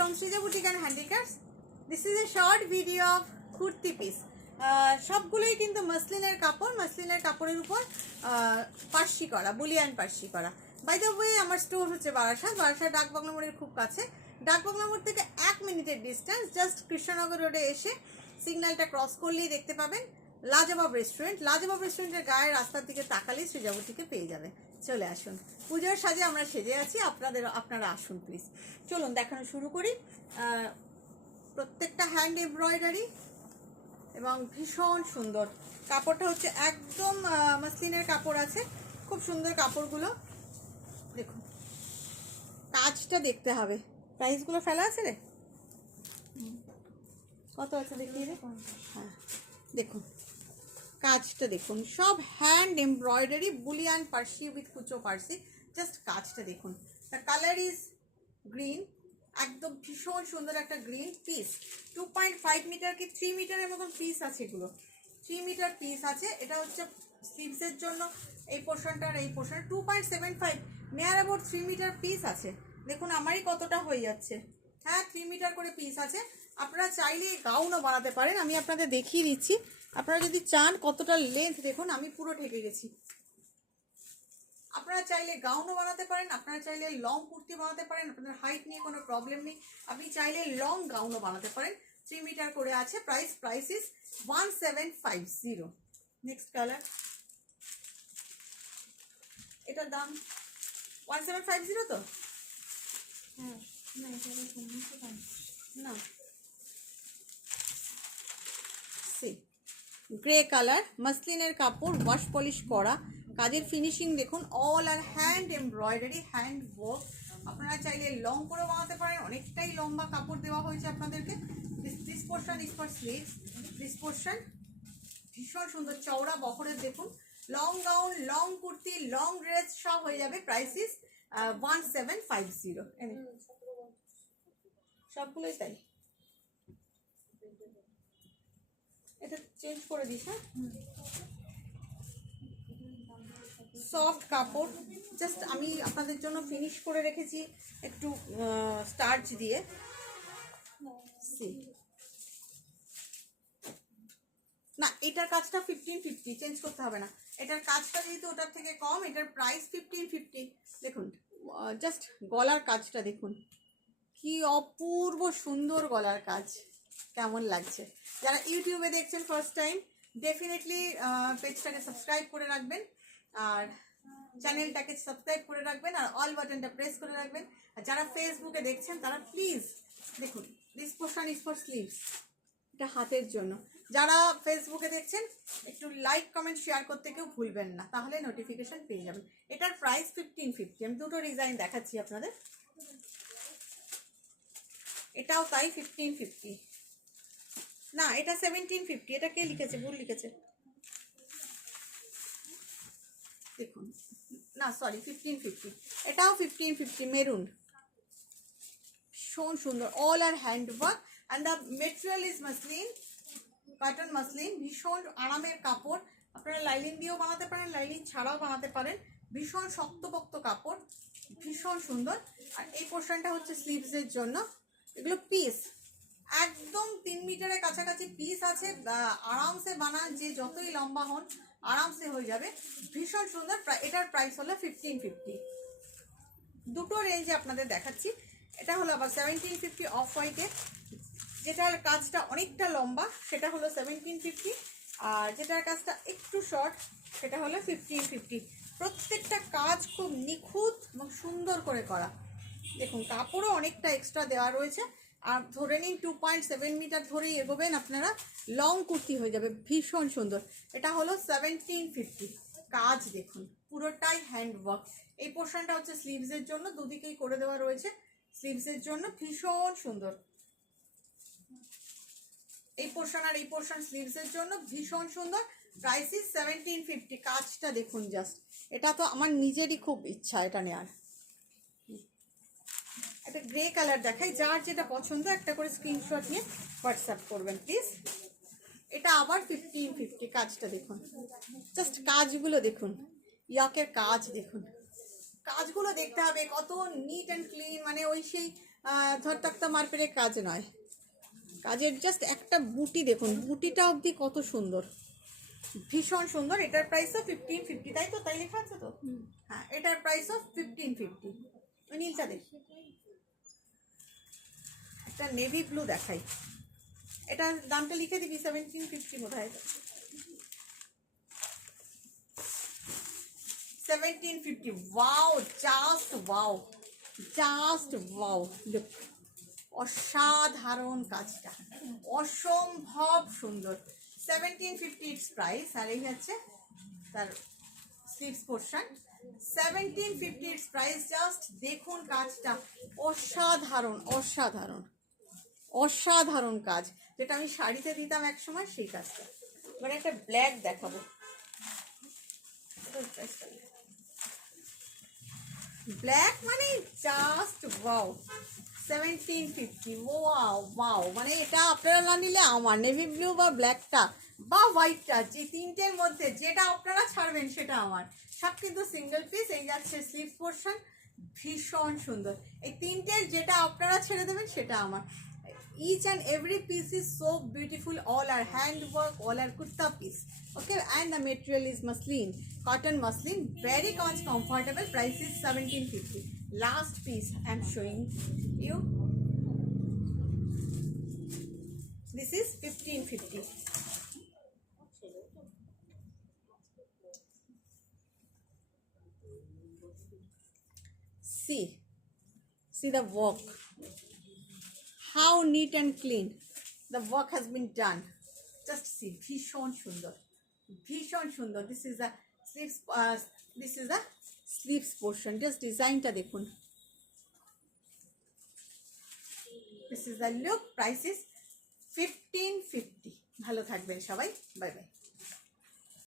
from Srija Boutique and Handicrafts. This is a short video of kurti piece. সবগুলোই কিন্তু মসলিনের কাপড়, মসলিনের কাপড়ের উপর পার্সি করা, বুলিয়ান পার্সি করা। বাই দ্য ওয়ে আমার স্টোর হচ্ছে বারাসাত ডাকবাংলা মোড়ের খুব কাছে। ডাকবাংলা মোড় থেকে 1 মিনিটের ডিস্টেন্স, জাস্ট কৃষ্ণনগর রোডে এসে সিগন্যালটা ক্রস করলেই দেখতে পাবেন লাজবাব রেস্টুরেন্ট। লাজবাব রেস্টুরেন্টের গায়ের রাস্তার দিকে তাকালেই সৃজা বুটিকে পেয়ে যাবে। চলে আসুন, পুজোর সাজে আমরা সেজে আছি, আপনারা আসুন প্লিজ। চলুন দেখানো শুরু করি। প্রত্যেকটা হ্যান্ড এমব্রয়ডারি এবং ভীষণ সুন্দর। কাপড়টা হচ্ছে একদম মসলিনের কাপড় আছে, খুব সুন্দর কাপড়গুলো। দেখুন কাজটা দেখতে হবে। প্রাইসগুলো ফেলা আছে রে, কত আছে দেখিয়ে রে। হ্যাঁ দেখুন কাজটা দেখুন, সব hand embroidery, bullion Parsi with কুচো পার্সি। জাস্ট কাজটা দেখুন। দ্য কালার ইজ গ্রিন, একদম ভীষণ সুন্দর একটা গ্রিন পিস। 2.5 মিটার কি 3 মিটারের মতন পিস আছে, এগুলো 3 মিটার পিস আছে। এটা হচ্ছে স্লিভসের জন্য এই পোর্শনটার, এই portion 2.75 near about 3 metre piece আছে। দেখুন আমারই কতটা হয়ে যাচ্ছে। হ্যাঁ 3 মিটার করে পিস আছে। আপনারা চাইলে গাউনও বানাতে পারেন, আমি আপনাদের দেখিয়ে দিচ্ছি। আপনারা যদি চান কতটা লেন্থ দেখুন, আমি পুরো ঢেকে গেছি। আপনারা চাইলে গাউনও বানাতে পারেন, আপনারা চাইলে লং কুর্তি বানাতে পারেন, আপনাদের হাইট নিয়ে কোনো প্রবলেম নেই। আপনি চাইলে লং গাউনও বানাতে পারেন। 3 মিটার করে আছে। Price is 1750। নেক্সট কালার, এটার দাম 1750 তো? হ্যাঁ না, গ্রে কালার, মসলিনের কাপড়, ওয়াশ পলিশ করা, কাজের ফিনিশিং দেখুন। All are hand embroidery, hand work. আপনারা চাইলে লং করে বানাতে পারেন, অনেকটাই লম্বা কাপড় দেওয়া হয়েছে আপনাদেরকে। This portion is for sleeves. This portion ভীষণ সুন্দর চওড়া বহরের। দেখুন long gown, long kurti, long dress সব হয়ে যাবে। Price is 1750। সবগুলোই তাই। এটা চেঞ্জ করে দিস। হ্যাঁ সফট কাপড়, জাস্ট আমি আপনাদের জন্য ফিনিশ করে রেখেছি একটু স্টার্চ দিয়ে। না এটার কাজটা 1550, চেঞ্জ করতে হবে না। এটার কাজটা যেহেতু ওটার থেকে কম, এটার প্রাইস 1550। দেখুন জাস্ট গলার কাজটা দেখুন, কি অপূর্ব সুন্দর গলার কাজ। কেমন লাগছে? যারা ইউটিউবে দেখছেন ফার্স্ট টাইম, ডেফিনেটলি পেজটাকে সাবস্ক্রাইব করে রাখবেন, আর চ্যানেলটাকে সাবস্ক্রাইব করে রাখবেন, আর অল বাটনটা প্রেস করে রাখবেন। আর যারা ফেসবুকে দেখছেন তারা প্লিজ দেখুন, this portion is for sleeves, এটা হাতের জন্য। যারা ফেসবুকে দেখছেন একটু লাইক কমেন্ট শেয়ার করতে কেউ ভুলবেন না, তাহলে নোটিফিকেশন পেয়ে যাবেন। এটার প্রাইস 1550। আমি দুটো ডিজাইন দেখাচ্ছি আপনাদের। এটাও তাই 1550। না এটা 1750। এটা কে লিখেছে? ভুল লিখেছে দেখুন। না সরি 1550। এটাও 1550। মেরুন, ভীষণ সুন্দর। All are hand work and the material is muslin, cotton muslin. ভীষণ আরামের কাপড়। আপনারা লাইলিন দিয়েও বানাতে পারেন, লাইলিন ছাড়াও বানাতে পারেন। ভীষণ শক্তপোক্ত কাপড়, ভীষণ সুন্দর। আর এই পোর্শনটা হচ্ছে স্লিভসের জন্য। এগুলো পিস একদম 3 মিটারের কাছাকাছি পিস আছে। আরামসে বানান, যে যতই লম্বা হন আরামসে হয়ে যাবে। ভীষণ সুন্দর। এটার প্রাইস হলো 1550। দুটো রেঞ্জে আপনাদের দেখাচ্ছি। এটা হলো আবার 1750 অফ হোয়াইটে, যেটার কাজটা অনেকটা লম্বা সেটা হলো 1750, আর যেটার কাজটা একটু শর্ট সেটা হলো 1550। প্রত্যেকটা কাজ খুব নিখুঁত এবং সুন্দর করে করা। দেখুন কাপড়ও অনেকটা এক্সট্রা দেওয়া রয়েছে। আর ধরে নিন 2.7 মিটার ধরেই এগোবেন আপনারা, লং কুর্তি হয়ে যাবে। ভীষণ সুন্দর। এটা হলো 1750। কাজ দেখুন পুরোটাই হ্যান্ড ওয়ার্ক। এই পোর্শনটা হচ্ছে স্লিভসের জন্য, দুদিকেই করে দেওয়া রয়েছে স্লিভসের জন্য। ভীষণ সুন্দর এই পোর্শন, আর এই পোর্শন স্লিভসের জন্য ভীষণ সুন্দর। Price is 1750। কাজটা দেখুন জাস্ট, এটা তো আমার নিজেরই খুব ইচ্ছা এটা নেওয়ার। একটা গ্রে কালার দেখাই, যার যেটা পছন্দ একটা করে স্ক্রিনশট নিয়ে হোয়াটসঅ্যাপ করবেন প্লিজ। এটা আবার 1550। কাজটা দেখুন, জাস্ট কাজগুলো দেখুন, ইয়াকের কাজ দেখুন। কাজগুলো দেখতে হবে কত নিট অ্যান্ড ক্লিন, মানে ওই সেই ধরতাক্তা মার্পেলের কাজ নয়, কাজের জাস্ট একটা বুটি দেখুন, বুটিটা অবধি কত সুন্দর, ভীষণ সুন্দর। এটার প্রাইসও 1550, তাই তো? তাই লেখা আছে তো? হ্যাঁ, এটার প্রাইসও 1550। ওই নীলটা দেখি, একটা নেভি ব্লু দেখাই, এটার দামটা লিখে দিবি 1750 বোধ হয়। 1750। Wow, just wow, just wow, look, অসাধারণ কাজটা, অসম্ভব সুন্দর। 1750 ইটস প্রাইস। আর এই হচ্ছে তার sleeves portion. 1750 it's price. Just দেখুন কাজটা, অসাধারণ অসাধারণ অসাধারণ কাজ, যেটা আমি শাড়িতে দিতাম এক সময়, সেই কাজটা। এবার একটা ব্ল্যাক দেখাবো, ব্ল্যাক মানে জাস্ট ওয়াও। 1750। ওয়াও ওয়াও, মানে এটা আপনারা না নিলে আমার, নেভি ব্লু বা ব্ল্যাকটা বা হোয়াইটটা, যে তিনটের মধ্যে যেটা আপনারা ছাড়বেন সেটা আমার। সব কিন্তু সিঙ্গেল পিস। এই যাচ্ছে স্লিভস পোর্শন, ভীষণ সুন্দর। এই তিনটের যেটা আপনারা ছেড়ে দেবেন সেটা আমার। Each and every piece is so beautiful. All are handwork, all are kurta piece. Okay, and the material is muslin, cotton muslin, very much comfortable. Price is 1750. Last piece I am showing you. This is 1550. See the work. How neat and clean the work has been done. Just see, ভীষণ সুন্দর, ভীষণ সুন্দর। This is the sleeves, this is the sleeves portion. Just ডিজাইনটা দেখুন। This is the look. Price is 1550. ভালো থাকবেন সবাই, bye bye.